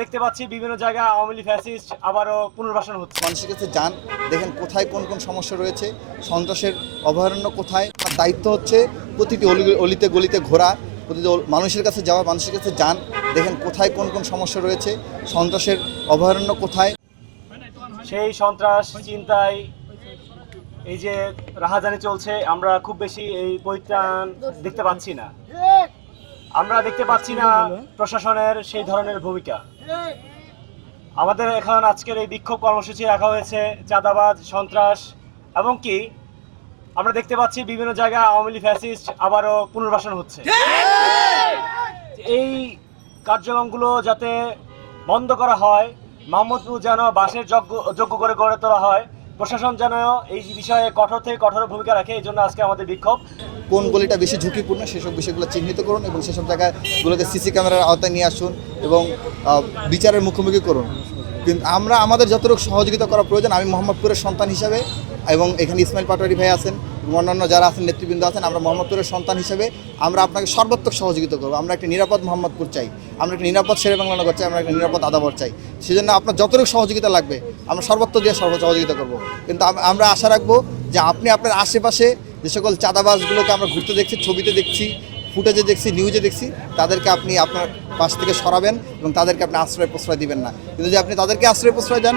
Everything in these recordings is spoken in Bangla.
দেখতে পাচ্ছি বিভিন্ন জায়গায় আওয়ামী লীগ ফ্যাসিস্ট আবারও পুনর্বাসন হচ্ছে। মানুষের কাছে যান, দেখেন কোথায় কোন কোন সমস্যা রয়েছে, সন্ত্রাসের অভয়ারণ্য কোথায়। আর দায়িত্ব হচ্ছে প্রতিটি অলিতে গলিতে ঘোরা, প্রতিটি মানুষের কাছে যাওয়া, মানুষের কাছে যান, দেখেন কোথায় কোন কোন সমস্যা রয়েছে, সন্ত্রাসের অভয়ারণ্য কোথায়। সেই সন্ত্রাস চিন্তায় এই যে রাহাজানি চলছে, আমরা খুব বেশি এই পরিত্রাণ দেখতে পাচ্ছি না। আমরা দেখতে পাচ্ছি না প্রশাসনের সেই ধরনের ভূমিকা। আমাদের এখন আজকের এই বিক্ষোভ কর্মসূচি রাখা হয়েছে চাঁদাবাজ, সন্ত্রাস, এবং কি আমরা দেখতে পাচ্ছি বিভিন্ন জায়গায় আওয়ামী লীগ ফ্যাসিস্ট আবারও পুনর্বাসন হচ্ছে। এই কার্যক্রমগুলো যাতে বন্ধ করা হয়, মোহাম্মদপুর যেন বাসের যোগ্য করে গড়ে তোলা হয়, প্রশাসন যেন এই বিষয়ে কঠোর থেকে কঠোর ভূমিকা রাখে। এই জন্য আজকে আমাদের বিক্ষোভ। কোন গলিটা বেশি ঝুঁকিপূর্ণ সেসব বিষয়গুলো চিহ্নিত করুন এবং সেসব জায়গাগুলোকে সিসি ক্যামেরার আওতায় নিয়ে আসুন এবং বিচারের মুখোমুখি করুন। কিন্তু আমরা আমাদের যতটুকু সহযোগিতা করা প্রয়োজন, আমি মোহাম্মদপুরের সন্তান হিসাবে এবং এখানে ইসমাইল পাটোয়ারি ভাই আছেন, অন্যান্য যারা আছেন নেতৃবৃন্দ আছেন, আমরা মোহাম্মদপুরের সন্তান হিসেবে আমরা আপনাকে সর্বাত্মক সহযোগিতা করবো। আমরা একটা নিরাপদ মোহাম্মদপুর চাই, আমরা একটা নিরাপদ শেরেবাংলা চাই, আমরা একটা নিরাপদ আদাবর চাই। সেজন্য আপনার যতটুকু সহযোগিতা লাগবে আমরা সর্বত্র দিয়ে সহযোগিতা করব। কিন্তু আমরা আশা রাখবো যে আপনি আপনার আশেপাশে যে সকল চাঁদাবাজগুলোকে আমরা ঘুরতে দেখছি, ছবিতে দেখছি, ফুটেজে দেখছি, নিউজে দেখছি, তাদেরকে আপনি আপনার পাশ থেকে সরাবেন এবং তাদেরকে আপনি আশ্রয় প্রশ্রয় দিবেন না। কিন্তু যে আপনি তাদেরকে আশ্রয় প্রশ্রয় দেন,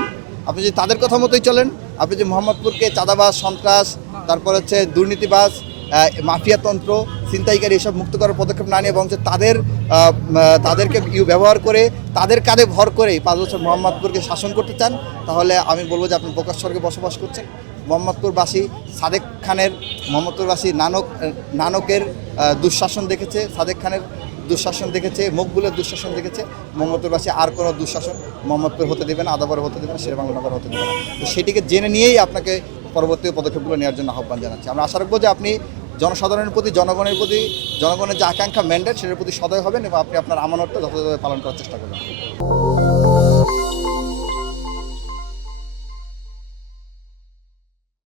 আপনি যদি তাদের কথা মতোই চলেন, আপনি যে মোহাম্মদপুরকে চাঁদাবাজ, সন্ত্রাস, তারপর হচ্ছে দুর্নীতিবাজ, মাফিয়াতন্ত্র, ছিনতাইকারী এসব মুক্ত করার পদক্ষেপ না নিয়ে এবং তাদেরকে ব্যবহার করে তাদের কাঁধে ভর করে 5 বছর মোহাম্মদপুরকে শাসন করতে চান, তাহলে আমি বলবো যে আপনি বোকার স্বর্গে বসবাস করছেন। মোহাম্মদপুরবাসী সাদেক খানের, মোহাম্মদপুরবাসী নানকের দুঃশাসন দেখেছে, সাদেক খানের দুঃশাসন দেখেছে, মকবুলের দুঃশাসন দেখেছে। মোহাম্মদপুরবাসী আর কোনো দুঃশাসন মোহাম্মদপুর হতে দেবে না, আদাবর হতে দেবে না, শেরেবাংলা হতে দেবে না। তো সেটিকে জেনে নিয়েই আপনাকে পরবর্তী পদক্ষেপগুলো নেওয়ার জন্য আহ্বান জানাচ্ছি। আমরা আশা রাখবো যে আপনি জনসাধারণের প্রতি, জনগণের যে আকাঙ্ক্ষা, ম্যান্ডেট, সেটার প্রতি সদয় হবেন এবং আপনি আপনার আমানতটা যথাযথভাবে পালন করার চেষ্টা করবেন।